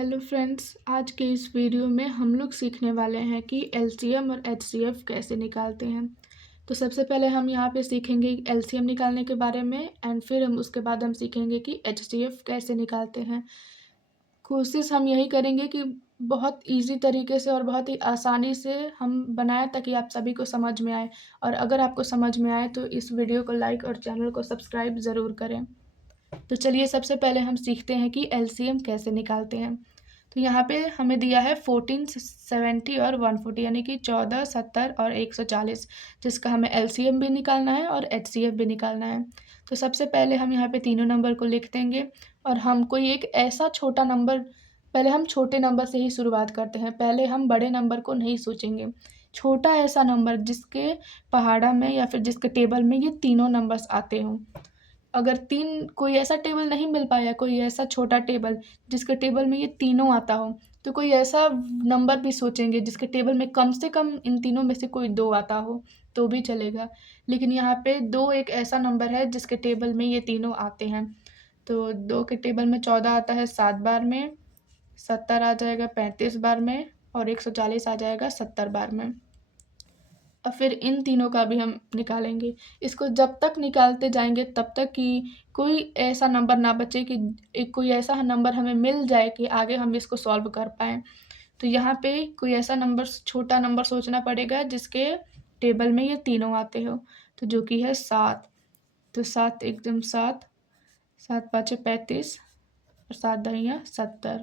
Hello friends, आज के इस वीडियो में हम लोग सीखने वाले हैं कि एलसीएम और एचसीएफ कैसे निकालते हैं। तो सबसे पहले हम यहाँ पे सीखेंगे एलसीएम निकालने के बारे में एंड फिर हम उसके बाद हम सीखेंगे कि एचसीएफ कैसे निकालते हैं। कोशिश हम यही करेंगे कि बहुत इजी तरीके से और बहुत ही आसानी से हम बनाएं ताकि आप सभी को समझ में आए। और अगर आपको समझ में आए तो इस वीडियो को लाइक और चैनल को सब्सक्राइब ज़रूर करें। तो चलिए सबसे पहले हम सीखते हैं कि एलसीएम कैसे निकालते हैं। तो यहाँ पे हमें दिया है 14, 70 और 140 यानी कि 14, 70 और 140, जिसका हमें एलसीएम भी निकालना है और एचसीएफ भी निकालना है। तो सबसे पहले हम यहाँ पे तीनों नंबर को लिख देंगे और हम कोई एक ऐसा छोटा नंबर, पहले हम छोटे नंबर से ही शुरुआत करते हैं। पहले हम बड़े नंबर को नहीं सोचेंगे, छोटा ऐसा नंबर जिसके पहाड़ा में या फिर जिसके टेबल में ये तीनों नंबर्स आते हों। अगर कोई ऐसा टेबल नहीं मिल पाया, कोई ऐसा छोटा टेबल जिसके टेबल में ये तीनों आता हो, तो कोई ऐसा नंबर भी सोचेंगे जिसके टेबल में कम से कम इन तीनों में से कोई 2 आता हो तो भी चलेगा। लेकिन यहाँ पे 2 एक ऐसा नंबर है जिसके टेबल में ये तीनों आते हैं। तो 2 के टेबल में 14 आता है 7 बार में, 70 आ जाएगा 35 बार में और 140 आ जाएगा 70 बार में। और फिर इन तीनों का भी हम निकालेंगे। इसको जब तक निकालते जाएंगे तब तक कि कोई ऐसा नंबर ना बचे कि कोई ऐसा नंबर हमें मिल जाए कि आगे हम इसको सॉल्व कर पाएँ। तो यहाँ पे कोई ऐसा नंबर, छोटा नंबर सोचना पड़ेगा जिसके टेबल में ये तीनों आते हो, तो जो कि है 7। तो 7 एकदम 7, 7 पाँचे 35 और 7 दहिया 70।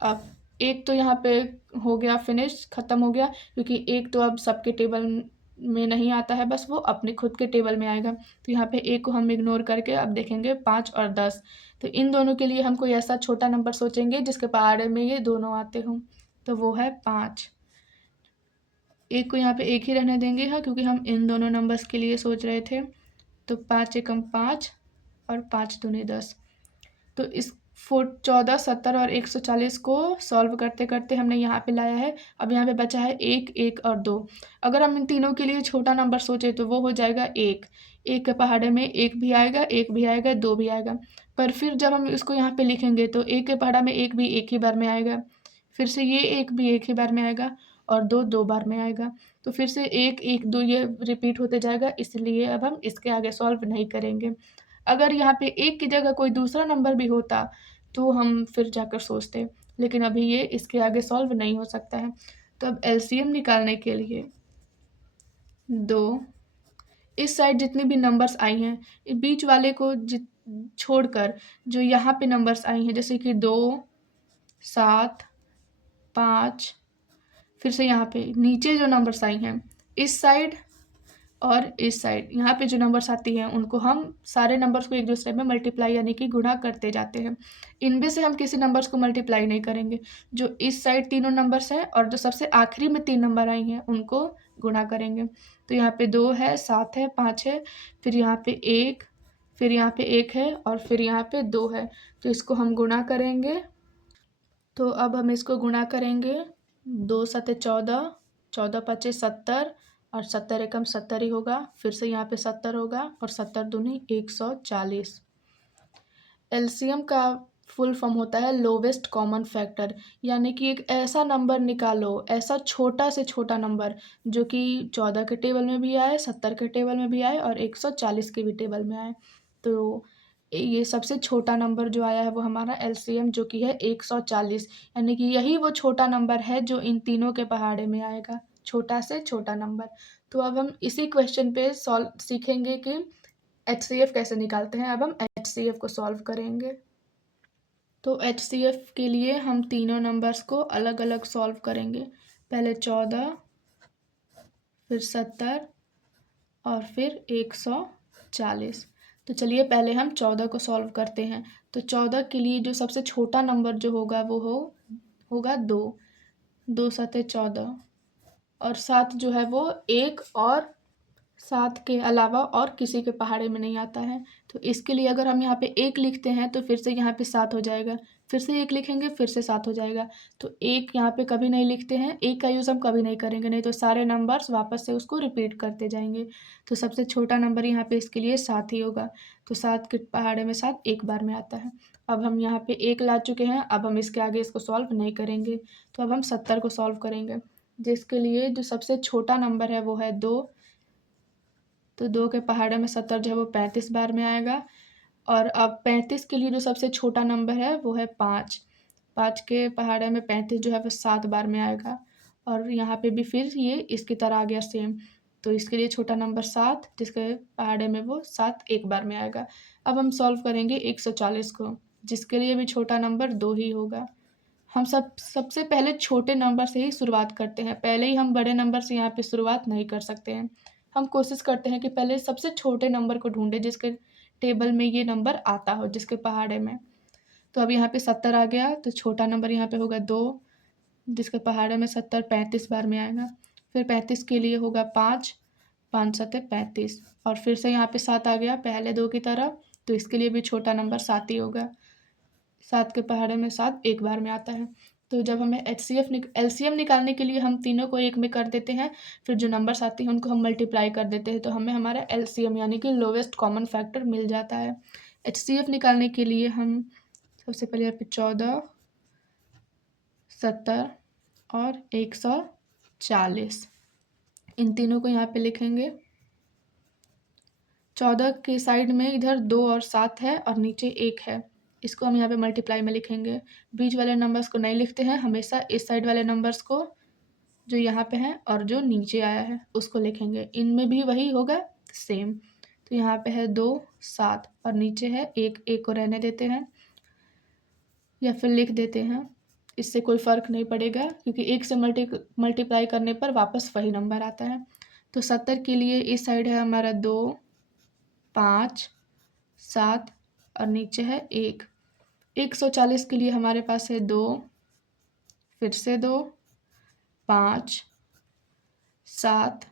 अब एक तो यहाँ पे हो गया फिनिश, ख़त्म हो गया, क्योंकि एक तो अब सबके टेबल में नहीं आता है, बस वो अपने खुद के टेबल में आएगा। तो यहाँ पे एक को हम इग्नोर करके अब देखेंगे 5 और 10। तो इन दोनों के लिए हम कोई ऐसा छोटा नंबर सोचेंगे जिसके पहाड़े में ये दोनों आते हों, तो वो है 5। एक को यहाँ पे एक ही रहने देंगे, हाँ, क्योंकि हम इन दोनों नंबर्स के लिए सोच रहे थे। तो 5 एकम 5 और 5 दूनी 10। तो इस 14, 70 और 140 को सॉल्व करते करते हमने यहाँ पे लाया है। अब यहाँ पे बचा है 1, 1 और 2। अगर हम इन तीनों के लिए छोटा नंबर सोचे तो वो हो जाएगा 1। 1 के पहाड़े में 1 भी आएगा, 1 भी आएगा, 2 भी आएगा। पर फिर जब हम इसको यहाँ पे लिखेंगे तो 1 के पहाड़ा में 1 भी एक ही बार में आएगा, फिर से ये 1 भी एक ही बार में आएगा और 2 2 बार में आएगा। तो फिर से 1, 1, 2 ये रिपीट होते जाएगा, इसलिए अब हम इसके आगे सॉल्व नहीं करेंगे। अगर यहाँ पे 1 की जगह कोई दूसरा नंबर भी होता तो हम फिर जाकर सोचते, लेकिन अभी ये इसके आगे सॉल्व नहीं हो सकता है। तो अब एलसीएम निकालने के लिए 2, इस साइड जितनी भी नंबर्स आई हैं, बीच वाले को छोड़कर जो यहाँ पे नंबर्स आई हैं, जैसे कि 2, 7, 5, फिर से यहाँ पे नीचे जो नंबर्स आई हैं, इस साइड और इस साइड यहाँ पे जो नंबर्स आती हैं उनको हम सारे नंबर्स को एक दूसरे में मल्टीप्लाई यानी कि गुणा करते जाते हैं। इनमें से हम किसी नंबर्स को मल्टीप्लाई नहीं करेंगे। जो इस साइड तीनों नंबर्स हैं और जो सबसे आखिरी में 3 नंबर आई हैं उनको गुणा करेंगे। तो यहाँ पे 2 है, 7 है, 5 है, फिर यहाँ पे 1, फिर यहाँ पे 1 है और फिर यहाँ पे 2 है। तो इसको हम गुणा करेंगे। तो अब हम इसको गुणा करेंगे। 2 सते 14, 14 पचे 70 और 70 एकम 70 ही होगा। फिर से यहाँ पे 70 होगा और 70 दूनी 140। एलसीएम का फुल फॉर्म होता है लोवेस्ट कॉमन फैक्टर, यानी कि एक ऐसा नंबर निकालो, ऐसा छोटा से छोटा नंबर जो कि 14 के टेबल में भी आए, 70 के टेबल में भी आए और 140 के भी टेबल में आए। तो ये सबसे छोटा नंबर जो आया है वो हमारा एलसीएम, जो कि है 140, यानी कि यही वो छोटा नंबर है जो इन तीनों के पहाड़े में आएगा, छोटा से छोटा नंबर। तो अब हम इसी क्वेश्चन पे सॉल्व सीखेंगे कि एचसीएफ कैसे निकालते हैं। अब हम एचसीएफ को सॉल्व करेंगे। तो एचसीएफ के लिए हम तीनों नंबर्स को अलग अलग सॉल्व करेंगे। पहले 14, फिर 70 और फिर 140। तो चलिए पहले हम 14 को सॉल्व करते हैं। तो 14 के लिए जो सबसे छोटा नंबर जो होगा वो होगा 2। 2 सते 14 और 7 जो है वो 1 और 7 के अलावा और किसी के पहाड़े में नहीं आता है। तो इसके लिए अगर हम यहाँ पे 1 लिखते हैं तो फिर से यहाँ पे 7 हो जाएगा, फिर से 1 लिखेंगे, फिर से 7 हो जाएगा। तो 1 यहाँ पे कभी नहीं लिखते हैं, 1 का यूज़ हम कभी नहीं करेंगे, नहीं तो सारे नंबर्स वापस से उसको रिपीट करते जाएंगे। तो सबसे छोटा नंबर यहाँ पे इसके लिए 7 ही होगा। तो 7 के पहाड़े में 7 एक बार में आता है। अब हम यहाँ पे 1 ला चुके हैं, अब हम इसके आगे इसको सॉल्व नहीं करेंगे। तो अब हम 70 को सॉल्व करेंगे, जिसके लिए जो सबसे छोटा नंबर है वो है 2। तो 2 के पहाड़े में 70 जो है वो 35 बार में आएगा। और अब 35 के लिए जो सबसे छोटा नंबर है वो है 5। 5 के पहाड़े में 35 जो है वो 7 बार में आएगा। और यहाँ पे भी फिर ये इसकी तरह आ गया सेम। तो इसके लिए छोटा नंबर 7, जिसके पहाड़े में वो 7 एक बार में आएगा। अब हम सॉल्व करेंगे 140 को, जिसके लिए भी छोटा नंबर 2 ही होगा। हम सबसे पहले छोटे नंबर से ही शुरुआत करते हैं, पहले ही हम बड़े नंबर से यहाँ पे शुरुआत नहीं कर सकते हैं। हम कोशिश करते हैं कि पहले सबसे छोटे नंबर को ढूंढें जिसके टेबल में ये नंबर आता हो, जिसके पहाड़े में। तो अब यहाँ पे 70 आ गया, तो छोटा नंबर यहाँ पे होगा 2, जिसके पहाड़े में 70 35 बार में आएगा। फिर 35 के लिए होगा 5, 5 7 35। और फिर से यहाँ पे 7 आ गया पहले 2 की तरह, तो इसके लिए भी छोटा नंबर 7 ही होगा। 7 के पहाड़े में 7 एक बार में आता है। तो जब हमें एलसीएम निकालने के लिए हम तीनों को 1 में कर देते हैं, फिर जो नंबर्स आते हैं उनको हम मल्टीप्लाई कर देते हैं, तो हमें हमारा एलसीएम यानी कि लोवेस्ट कॉमन फैक्टर मिल जाता है। एचसीएफ निकालने के लिए हम सबसे पहले यहाँ पे 14, 70 और 140 इन तीनों को यहाँ पे लिखेंगे। 14 के साइड में इधर 2 और 7 है और नीचे 1 है, इसको हम यहाँ पे मल्टीप्लाई में लिखेंगे। बीच वाले नंबर्स को नहीं लिखते हैं, हमेशा इस साइड वाले नंबर्स को जो यहाँ पे हैं और जो नीचे आया है उसको लिखेंगे। इनमें भी वही होगा सेम। तो यहाँ पे है 2 7 और नीचे है 1, 1 को रहने देते हैं या फिर लिख देते हैं, इससे कोई फ़र्क नहीं पड़ेगा क्योंकि 1 से मल्टीप्लाई करने पर वापस वही नंबर आता है। तो 70 के लिए इस साइड है हमारा 2 5 7 और नीचे है 1। 140 के लिए हमारे पास है 2, फिर से 2 5 7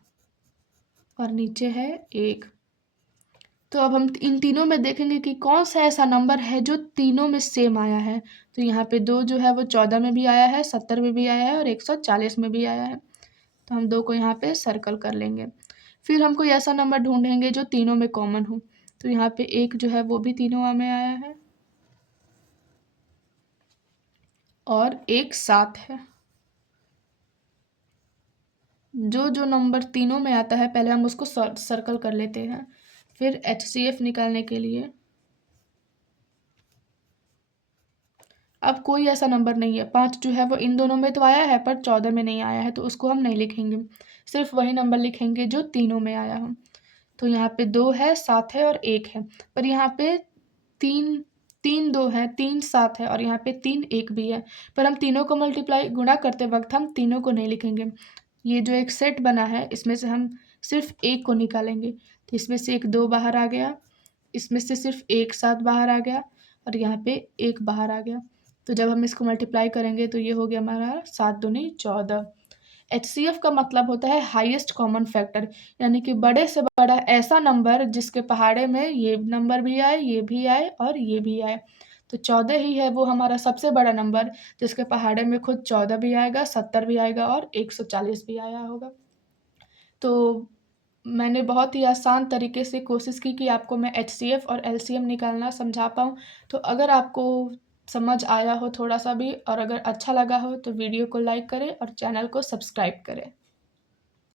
और नीचे है 1। तो अब हम इन तीनों में देखेंगे कि कौन सा ऐसा नंबर है जो तीनों में सेम आया है। तो यहाँ पे 2 जो है वो 14 में भी आया है, 70 में भी आया है और 140 में भी आया है। तो हम 2 को यहाँ पे सर्कल कर लेंगे। फिर हम कोई ऐसा नंबर ढूंढेंगे जो तीनों में कॉमन हो। तो यहाँ पे 1 जो है वो भी तीनों में आया है और 1 7 है। जो नंबर तीनों में आता है पहले हम उसको सर्कल कर लेते हैं। फिर एचसीएफ निकालने के लिए अब कोई ऐसा नंबर नहीं है। 5 जो है वो इन दोनों में तो आया है पर 14 में नहीं आया है, तो उसको हम नहीं लिखेंगे, सिर्फ वही नंबर लिखेंगे जो तीनों में आया हो। तो यहाँ पे 2 है, 7 है और 1 है, पर यहाँ पे 3 2 है, 3 7 है और यहाँ पे 3 1 भी है। पर हम तीनों को मल्टीप्लाई गुणा करते वक्त हम तीनों को नहीं लिखेंगे। ये जो एक सेट बना है इसमें से हम सिर्फ 1 को निकालेंगे। तो इसमें से एक 2 बाहर आ गया, इसमें से सिर्फ 1 7 बाहर आ गया और यहाँ पे 1 बाहर आ गया। तो जब हम इसको मल्टीप्लाई करेंगे तो ये हो गया हमारा 7 दूनी 14। एचसीएफ का मतलब होता है हाईएस्ट कॉमन फैक्टर, यानी कि बड़े से बड़ा ऐसा नंबर जिसके पहाड़े में ये नंबर भी आए, ये भी आए और ये भी आए। तो 14 ही है वो हमारा सबसे बड़ा नंबर जिसके पहाड़े में खुद 14 भी आएगा, 70 भी आएगा और 140 भी आया होगा। तो मैंने बहुत ही आसान तरीके से कोशिश की कि आपको मैं एचसीएफ और एलसीएम निकालना समझा पाऊँ। तो अगर आपको समझ आया हो थोड़ा सा भी और अगर अच्छा लगा हो तो वीडियो को लाइक करें और चैनल को सब्सक्राइब करें।